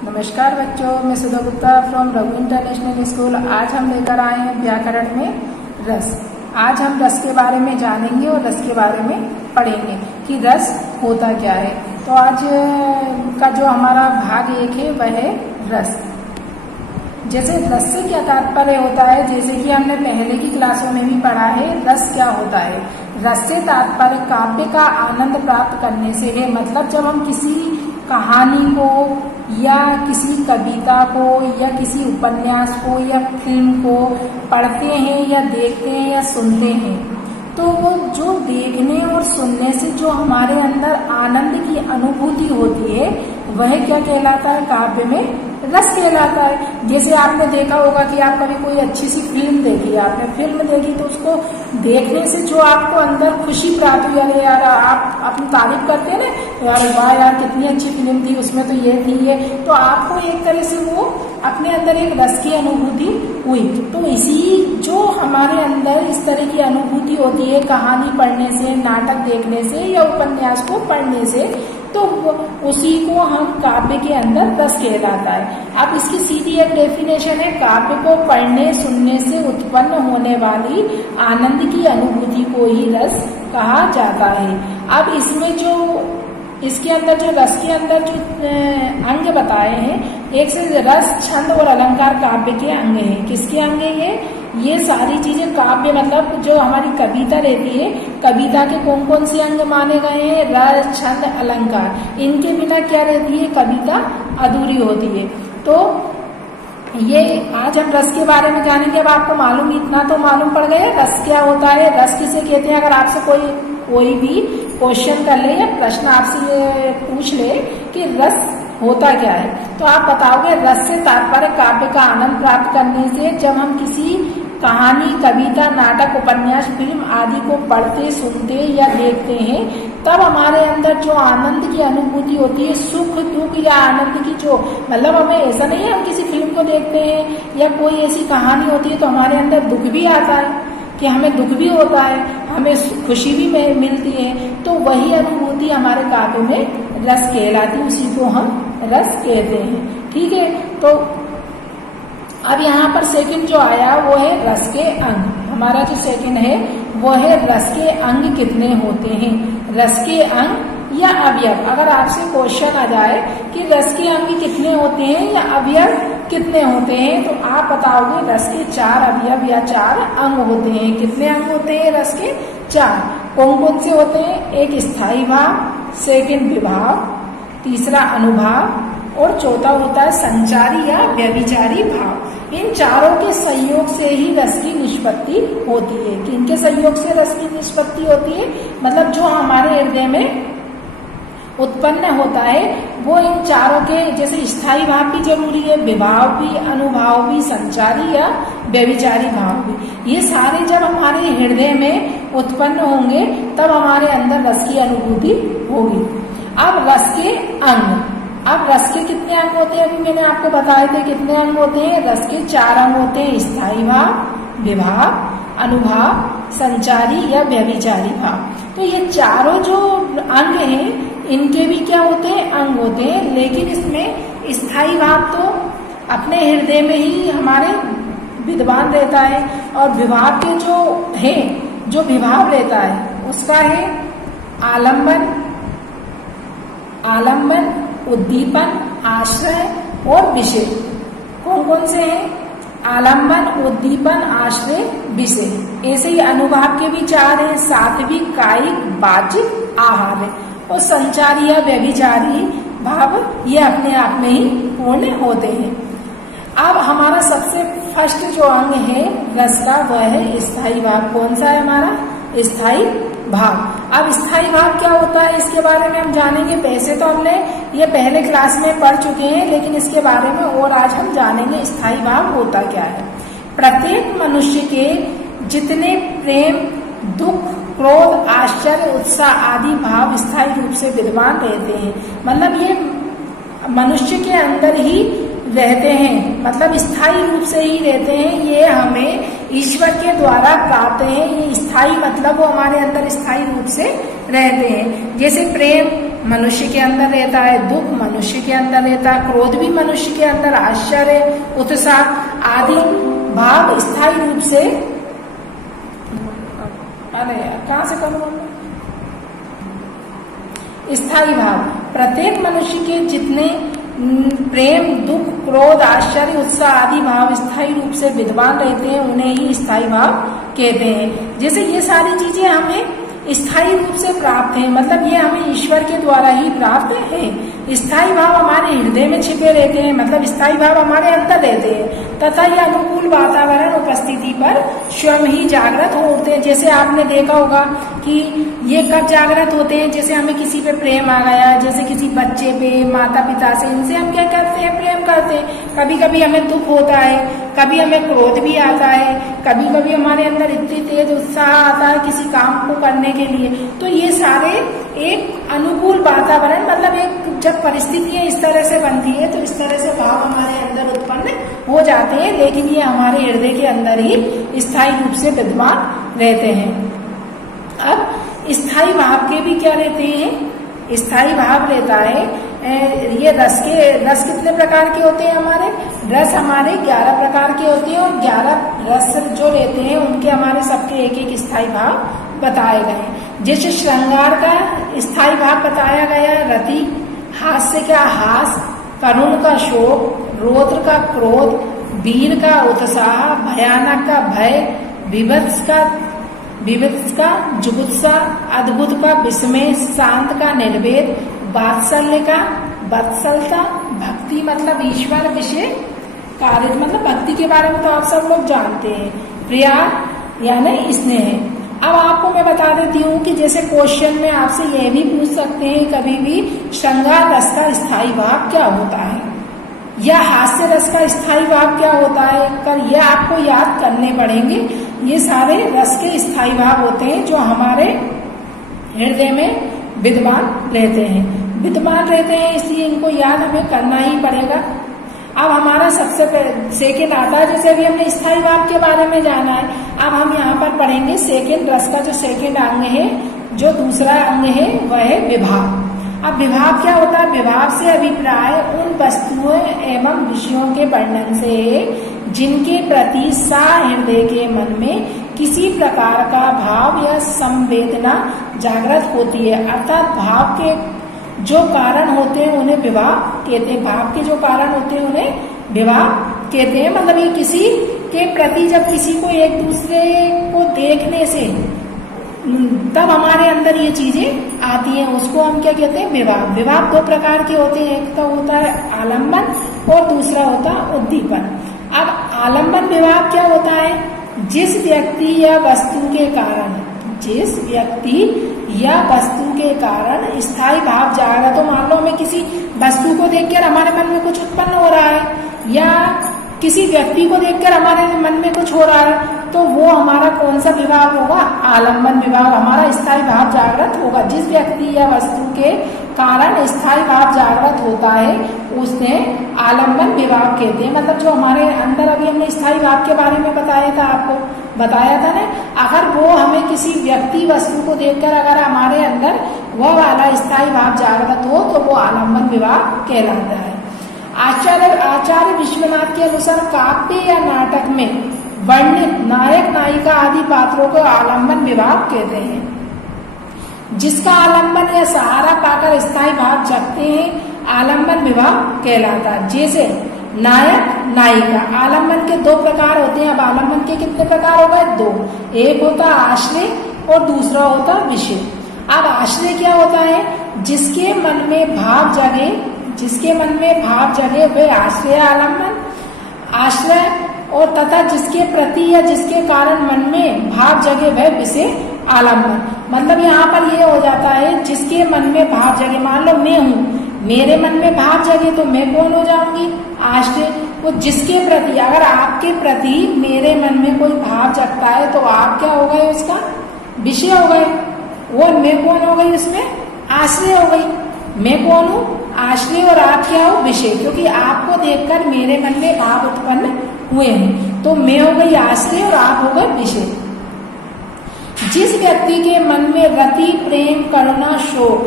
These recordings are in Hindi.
नमस्कार बच्चों, मैं Sudha Gupta from Raghu international school. आज हम लेकर आए हैं व्याकरण में रस। आज हम रस के बारे में जानेंगे और रस के बारे में पढ़ेंगे कि रस होता क्या है। तो आज का जो हमारा भाग 1 है वह है रस। जैसे रस से क्या तात्पर्य होता है, जैसे कि हमने पहले की क्लासों में भी पढ़ा है, रस क्या होता है। रस से तात्पर्य काव्य का आनंद प्राप्त करने से है। मतलब जब हम किसी कहानी को या किसी कविता को या किसी उपन्यास को या फिल्म को पढ़ते हैं या देखते हैं या सुनते हैं, तो वो जो देखने और सुनने से जो हमारे अंदर आनंद की अनुभूति होती है वह क्या कहलाता है, काव्य में रस कहलाता है। जैसे आपने देखा होगा कि आप कभी कोई अच्छी सी फिल्म देखी, आपने फिल्म देखी तो उसको देखने से जो आपको अंदर खुशी प्राप्त हुई, अरे यार आप अपनी तारीफ करते हैं ना, यार वाह यार कितनी अच्छी फिल्म थी, उसमें तो ये थी ये, तो आपको एक तरह से वो अपने अंदर एक रस की अनुभूति हुई। तो इसी जो हमारे अंदर इस तरह की अनुभूति होती है कहानी पढ़ने से, नाटक देखने से या उपन्यास को पढ़ने से, तो उसी को हम काव्य के अंदर रस कहलाता है। अब इसकी सीधी एक डेफिनेशन है, काव्य को पढ़ने सुनने से उत्पन्न होने वाली आनंद की अनुभूति को ही रस कहा जाता है। अब इसमें जो इसके अंदर जो रस के अंदर जो अंग बताए हैं, एक से रस, छंद और अलंकार काव्य के अंग हैं। किसके अंग है ये सारी चीजें काव्य मतलब जो हमारी कविता रहती है, कविता के कौन कौन से अंग माने गए हैं, रस, छंद, अलंकार। इनके बिना क्या रहती है, कविता अधूरी होती है। तो ये आज हम रस के बारे में जानेंगे। अब आपको मालूम, इतना तो मालूम पड़ गया रस क्या होता है, रस किसे कहते हैं। अगर आपसे कोई भी क्वेश्चन कर ले या प्रश्न आपसे ये पूछ ले कि रस होता क्या है, तो आप बताओगे रस से तात्पर्य काव्य का आनंद प्राप्त करने से। जब हम किसी कहानी, कविता, नाटक, उपन्यास, फिल्म आदि को पढ़ते, सुनते या देखते हैं, तब हमारे अंदर जो आनंद की अनुभूति होती है, सुख दुख या आनंद की जो, मतलब हमें ऐसा नहीं है हम किसी फिल्म को देखते हैं या कोई ऐसी कहानी होती है तो हमारे अंदर दुख भी आता है कि हमें दुख भी होता है, हमें खुशी भी मिलती है, तो वही अनुभूति हमारे काव्य में रस कहलाती है, उसी को हम रस कहते हैं। ठीक है, तो अब यहाँ पर सेकंड जो आया वो है रस के अंग। हमारा जो सेकंड है वो है रस के अंग कितने होते हैं। रस के अंग या अवयव, अगर आपसे क्वेश्चन आ जाए कि रस के अंग कितने होते हैं या अवयव कितने होते हैं, तो आप बताओगे रस के 4 अवयव या 4 अंग होते हैं। कितने अंग होते हैं रस के? 4। कौन कौन से होते हैं? एक स्थायी भाव, सेकंड विभाव, तीसरा अनुभाव और चौथा होता है संचारी या व्यभिचारी भाव। इन चारों के संयोग से ही रस की निष्पत्ति होती है। कि इनके संयोग से रस की निष्पत्ति होती है, मतलब जो हमारे हृदय में उत्पन्न होता है वो इन चारों के, जैसे स्थायी भाव भी जरूरी है, विभाव भी, अनुभाव भी, संचारी या व्यभिचारी भाव भी, ये सारे जब हमारे हृदय में उत्पन्न होंगे तब हमारे अंदर रस की अनुभूति होगी। अब रस के अंग, अब रस के कितने अंग होते हैं, अभी मैंने आपको बताए थे कितने अंग होते हैं। रस के 4 अंग होते हैं, स्थायी भाव, विभाव, अनुभाव, संचारी या व्यभिचारी भाव। तो ये चारों जो अंग हैं इनके भी क्या होते हैं, अंग होते हैं। लेकिन इसमें स्थायी भाव तो अपने हृदय में ही हमारे विद्यमान रहता है, और विभाव के जो है, जो विभाव रहता है उसका है आलम्बन, उद्दीपन, आश्रय और विषय। कौन कौन से हैं? आलम्बन, उद्दीपन, आश्रय, विषय। ऐसे ही अनुभाव के भी 4 हैं, सात्विक, कायिक, वाचिक, आहार्य। और संचारी या व्यभिचारी भाव ये अपने आप में ही पूर्ण होते हैं। अब हमारा सबसे फर्स्ट जो अंग है रस का वह है स्थायी भाव। कौन सा है हमारा? स्थायी भाव। अब स्थायी भाव क्या होता है इसके बारे में हम जानेंगे। वैसे तो हमने ये पहले क्लास में पढ़ चुके हैं, लेकिन इसके बारे में और आज हम जानेंगे स्थायी भाव होता क्या है। प्रत्येक मनुष्य के जितने प्रेम, दुख, क्रोध, आश्चर्य, उत्साह आदि भाव स्थायी रूप से विद्यमान रहते हैं। मतलब ये मनुष्य के अंदर ही रहते हैं, मतलब स्थायी रूप से ही रहते हैं। ये हमें ईश्वर के द्वारा प्राप्त है। ये स्थायी मतलब वो हमारे अंदर स्थायी रूप से रहते हैं। जैसे प्रेम, मनुष्य के अंदर रहता है, दुख मनुष्य के अंदर रहता है, क्रोध भी मनुष्य के अंदर, आश्चर्य, उत्साह आदि भाव स्थायी रूप से, अरे कहाँ से करूँ, स्थायी भाव प्रत्येक मनुष्य के जितने प्रेम, दुख, क्रोध, आश्चर्य, उत्साह आदि भाव स्थायी रूप से विद्यमान रहते हैं, उन्हें ही स्थायी भाव कहते हैं। जैसे ये सारी चीजें हमें स्थायी रूप से प्राप्त है, मतलब ये हमें ईश्वर के द्वारा ही प्राप्त है। स्थायी भाव हमारे हृदय में छिपे रहते हैं, मतलब स्थायी भाव हमारे अंदर रहते हैं, तथा ये अनुकूल वातावरण उपस्थिति पर स्वयं ही जागृत हो उठते हैं। जैसे आपने देखा होगा कि ये कब जागृत होते हैं, जैसे हमें किसी पे प्रेम आ गया, जैसे किसी बच्चे पे, माता पिता से, इनसे हम क्या करते हैं, प्रेम करते हैं। कभी कभी हमें दुख होता है, कभी हमें क्रोध भी आता है, कभी कभी हमारे अंदर इतनी तेज उत्साह आता है किसी काम को करने के लिए। तो ये सारे एक अनुकूल वातावरण, मतलब एक जब परिस्थितियां इस तरह से बनती है तो इस तरह से भाव हमारे अंदर उत्पन्न हो जाते हैं, लेकिन ये हमारे हृदय के अंदर ही स्थायी रूप से विद्यमान रहते हैं। अब स्थायी भाव के भी क्या रहते हैं, स्थायी भाव रहता है, ये रस कितने प्रकार के होते हैं हमारे, रस हमारे 11 प्रकार के होते हैं, और 11 रस जो रहते हैं उनके हमारे सबके एक एक स्थायी भाव बताए गए। जैसे श्रृंगार का स्थायी भाव बताया गया, रति, हास्य का हास, करुण का शोक, रौद्र का क्रोध, वीर का उत्साह, भयानक का भय, विभत्स का जुगुप्सा, अद्भुत का विस्मय, शांत का निर्वेद, वात्सल्य का वत्सलता, भक्ति मतलब ईश्वर विषय कार्य, मतलब भक्ति के बारे में तो आप सब लोग जानते हैं, प्रिया यानी स्नेह। अब आपको मैं बता देती हूँ कि जैसे क्वेश्चन में आपसे यह भी पूछ सकते हैं कभी भी, श्रृंगार रस का स्थायी भाव क्या होता है, या हास्य रस का स्थायी भाव क्या होता है, कर यह आपको याद करने पड़ेंगे। ये सारे रस के स्थायी भाव होते हैं जो हमारे हृदय में विद्यमान रहते हैं, इसलिए इनको याद हमें करना ही पड़ेगा। अब हमारा सबसे सेकेंड आता है, जैसे अभी हमने स्थायी भाव के बारे में जाना है, अब हम यहाँ पर पढ़ेंगे सेकेंड रस का जो सेकेंड अंग है, जो दूसरा अंग है वह है विभाव। अब विभाव क्या होता है, विभाव से अभिप्राय उन वस्तुओं एवं विषयों के वर्णन से जिनके प्रति सा हृदय के मन में किसी प्रकार का भाव या संवेदना जागृत होती है, अर्थात भाव के जो कारण होते हैं उन्हें विभाव कहते हैं, भाव के जो कारण होते हैं उन्हें विभाव कहते हैं। मतलब ये किसी के प्रति जब किसी को एक दूसरे को देखने से तब हमारे अंदर ये चीजें आती हैं, उसको हम क्या कहते हैं, विभाव। विभाव 2 प्रकार के होते हैं, एक तो होता है आलम्बन और दूसरा होता है उद्दीपन। अब आलम्बन विभाव क्या होता है, जिस व्यक्ति या वस्तु के कारण स्थायी भाव जाएगा। तो मान लो हमें किसी वस्तु को देखकर हमारे मन में कुछ उत्पन्न हो रहा है, या किसी व्यक्ति को देखकर हमारे मन में कुछ हो रहा है, तो वो हमारा कौन सा विभाव होगा, आलम्बन विभाव, हमारा स्थायी भाव जागृत होगा। जिस व्यक्ति या वस्तु के कारण स्थायी भाव जागृत होता है उसने आलम्बन विभाव कहते हैं। मतलब जो हमारे अंदर, अभी हमने स्थायी भाव के बारे में बताया था ना, अगर वो हमें किसी व्यक्ति वस्तु को देखकर अगर हमारे अंदर वह वाला स्थायी भाव जागृत हो तो वो आलम्बन विभाव कहलाता है। आचार्य विश्वनाथ के अनुसार काव्य या नाटक में वर्णित नायक नायिका आदि पात्रों को आलम्बन विभाव कहते हैं। जिसका आलम्बन या सहारा पाकर स्थायी भाव जगते हैं आलम्बन विभाव कहलाता है। जैसे नायक नायिका, आलम्बन के 2 प्रकार होते हैं। अब आलम्बन के कितने प्रकार हो गए, 2। एक होता आश्रय और दूसरा होता विषय। अब आश्रय क्या होता है, जिसके मन में भाव जगे वह आश्रय आलम्बन, आश्रय, और तथा जिसके प्रति या जिसके कारण मन में भाव जगे वह विषय आलम्बन। मतलब यहाँ पर ये हो जाता है, जिसके मन में भाव जगे, मान लो मैं हूँ, मेरे मन में भाव जगे तो मैं कौन हो जाऊंगी, आश्रय। वो जिसके प्रति, अगर आपके प्रति मेरे मन में कोई भाव जगता है तो आप क्या हो गए, उसका विषय हो गए। वो मैं कौन हो गई, उसमें आश्रय हो गई। मैं कौन हूँ, आश्रय, और आप क्या हो, विषय। क्योंकि आपको देखकर मेरे मन में भाव उत्पन्न हुए हैं, तो मैं हो गई आश्रय और आप हो गए विषय। जिस व्यक्ति के मन में रति, प्रेम, करुणा, शोक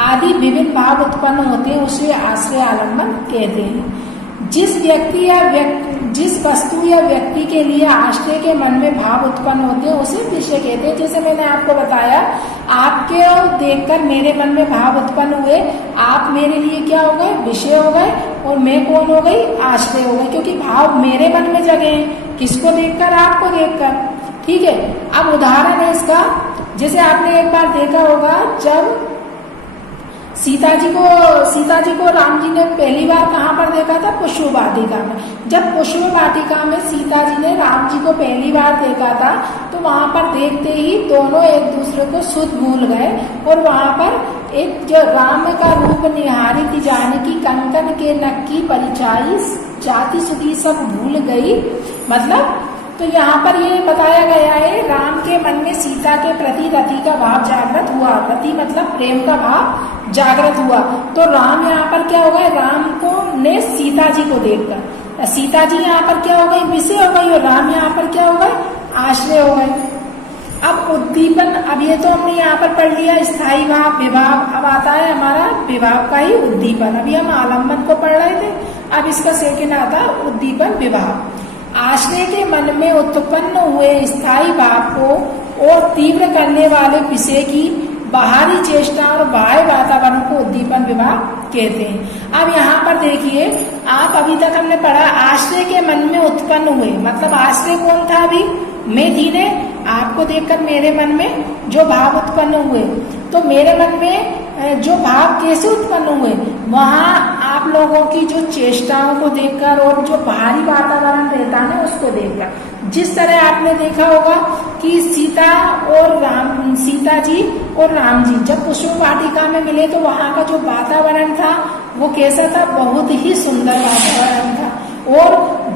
आदि विभिन्न भाव उत्पन्न होते हैं उसे आश्रय आलम्बन कहते हैं। जिस वस्तु या व्यक्ति के लिए आश्रय के मन में भाव उत्पन्न होते हैं उसे विषय कहते हैं। जैसे मैंने आपको बताया, आपके देखकर मेरे मन में भाव उत्पन्न हुए, आप मेरे लिए क्या हो गए, विषय हो गए, और मैं कौन हो गई, आश्रय हो गई, क्योंकि भाव मेरे मन में जगे हैं। किसको देखकर, आपको देखकर। ठीक है, अब उदाहरण है इसका, जैसे आपने एक बार देखा होगा जब सीता जी को राम जी ने पहली बार कहाँ पर देखा था, पुष्प वाटिका में। जब पुष्प वाटिका में सीता जी ने राम जी को पहली बार देखा था तो वहां पर देखते ही दोनों एक दूसरे को सुध भूल गए, और वहां पर एक जो राम का रूप निहारी जानकी कंकन के नक्की परिचाई जाति सुधी सब भूल गई। मतलब तो यहाँ पर ये बताया गया है, राम के मन में सीता के प्रति रति का भाव जागृत हुआ। रति मतलब प्रेम का भाव जागृत हुआ। तो राम यहाँ पर क्या हो गए, राम को ने सीता जी को देखकर, सीता जी यहाँ पर क्या हो गई, विषय हो गई, और राम यहाँ पर क्या हो गए, आश्रय हो गए। अब उद्दीपन, अब ये तो हमने यहाँ पर पढ़ लिया स्थायी भाव, विभाव। अब आता है हमारा विभाव का ही उद्दीपन। अभी हम आलम्बन को पढ़ रहे थे, अब इसका सेकेंड आता उद्दीपन विभाव। आश्रय के मन में उत्पन्न हुए स्थायी भाव को और तीव्र करने वाले विषय की बाहरी चेष्टा और बाह्य वातावरण को उद्दीपन विभाव कहते हैं। अब यहाँ पर देखिए, आप अभी तक हमने पढ़ा आश्रय के मन में उत्पन्न हुए, मतलब आश्रय कौन था, अभी मैं थी ने, आपको देखकर मेरे मन में जो भाव उत्पन्न हुए, तो मेरे मन में जो भाव कैसे उत्पन्न हुए, वहाँ आप लोगों की जो चेष्टाओं को देखकर और जो बाहरी वातावरण रहता है उसको देखकर। जिस तरह आपने देखा होगा कि सीता जी और राम जी जब पुष्प वाटिका में मिले तो वहाँ का जो वातावरण था वो कैसा था, बहुत ही सुंदर वातावरण था। और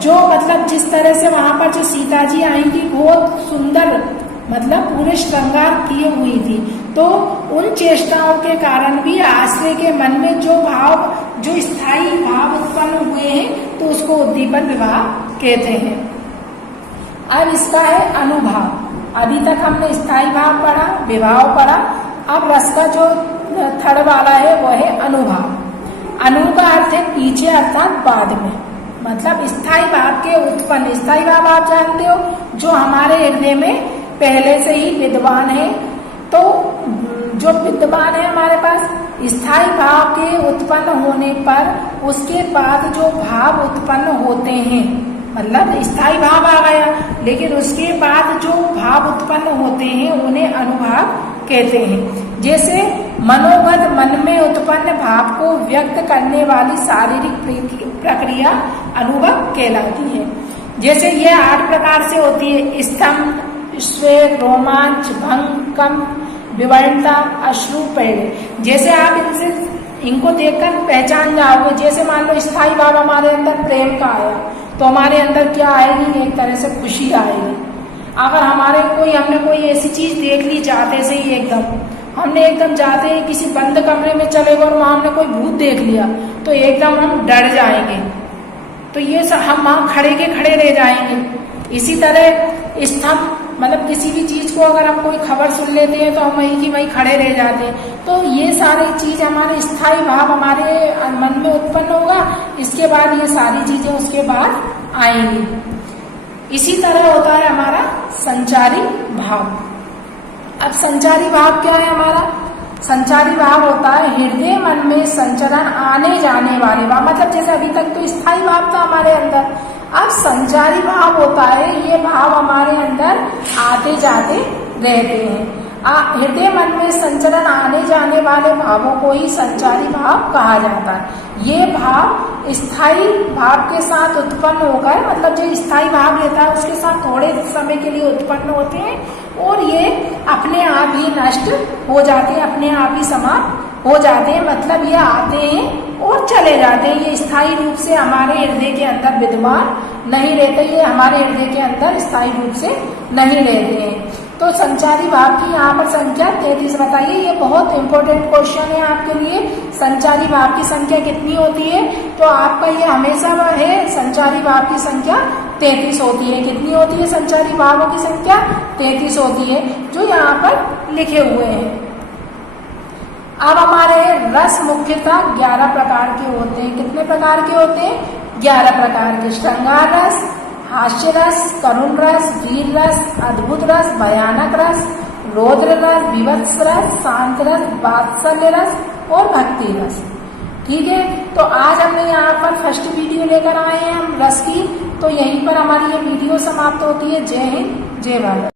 जो मतलब जिस तरह से वहाँ पर जो सीता जी आई थी बहुत सुंदर, मतलब पूरे श्रृंगार किए हुई थी। तो उन चेष्टाओं के कारण भी आश्रय के मन में जो भाव, जो स्थायी भाव उत्पन्न हुए हैं तो उसको उद्दीपन विभाव कहते हैं। अब इसका है अनुभाव। अभी तक हमने स्थायी भाव पढ़ा, विभाव पढ़ा। अब रस का जो थर्ड वाला है वो है अनुभाव। अनु का अर्थ है पीछे अर्थात बाद में, मतलब स्थायी भाव के उत्पन्न। स्थायी भाव आप जानते हो जो हमारे हृदय में पहले से ही विद्वान है। तो जो विद्वान है हमारे पास, स्थायी भाव के उत्पन्न होने पर उसके बाद जो भाव उत्पन्न होते हैं, मतलब स्थायी भाव आ गया लेकिन उसके बाद जो भाव उत्पन्न होते हैं उन्हें अनुभाव कहते हैं। जैसे मनोगत, मन में उत्पन्न भाव को व्यक्त करने वाली शारीरिक प्रक्रिया अनुभव कहलाती है। जैसे ये 8 प्रकार से होती है, स्तंभ, स्वेग, रोमांच, भंग, कंप, विवरणता, अश्रु, पैर। जैसे आप इनको देखकर पहचान जाओगे। जैसे मान लो स्थायी भाव हमारे अंदर प्रेम का आया तो हमारे अंदर क्या आएगी, एक तरह से खुशी आएगी। अगर हमने कोई ऐसी चीज देख ली जाते से ही हमने एकदम जाते ही किसी बंद कमरे में चले गए और वहां हमने कोई भूत देख लिया तो एकदम हम डर जाएंगे, तो ये हम वहां खड़े के खड़े रह जाएंगे। इसी तरह स्तंभ, मतलब किसी भी चीज को अगर हम कोई खबर सुन लेते हैं तो हम वहीं की वहीं खड़े रह जाते हैं। तो ये सारी चीज हमारे स्थायी भाव हमारे मन में उत्पन्न होगा, इसके बाद ये सारी चीजें उसके बाद आएंगी। इसी तरह होता है हमारा संचारी भाव। अब संचारी भाव क्या है हमारा? संचारी भाव होता है हृदय मन में संचरण आने जाने वाले भाव। मतलब जैसे अभी तक तो स्थायी भाव था हमारे अंदर, अब संचारी भाव होता है ये भाव हमारे अंदर आते जाते रहते हैं। हृदय मन में संचरण आने जाने वाले भावों को ही संचारी भाव कहा जाता है। ये भाव स्थायी भाव के साथ उत्पन्न होकर, मतलब जो स्थायी भाव रहता है उसके साथ थोड़े समय के लिए उत्पन्न होते हैं और ये अपने आप ही नष्ट हो जाते हैं, अपने आप ही समाप्त हो जाते हैं। मतलब ये आते हैं और चले जाते हैं, ये स्थायी रूप से हमारे हृदय के अंदर विद्यमान नहीं रहते, ये हमारे हृदय के अंदर स्थायी रूप से नहीं रहते हैं। तो संचारी भाव की यहाँ पर संख्या 33 बताइए। ये बहुत इंपॉर्टेंट क्वेश्चन है आपके लिए। संचारी भाव की संख्या कितनी होती है? तो आपका ये हमेशा है, संचारी भाव की संख्या 33 होती है। कितनी होती है संचारी भावों की संख्या? 33 होती है, जो यहाँ पर लिखे हुए हैं। अब हमारे रस मुख्यतः 11 प्रकार के होते हैं। कितने प्रकार के होते हैं? 11 प्रकार के। श्रृंगार रस, हास्य रस, करुण रस, वीर रस, अद्भुत रस, भयानक रस, रौद्र रस, विवत्स रस, शांत रस, वात्सल्य रस और भक्ति रस। ठीक है, तो आज हमने यहाँ पर फर्स्ट वीडियो लेकर आए हैं हम रस की। तो यहीं पर हमारी ये वीडियो समाप्त होती है। जय हिंद, जय भारत।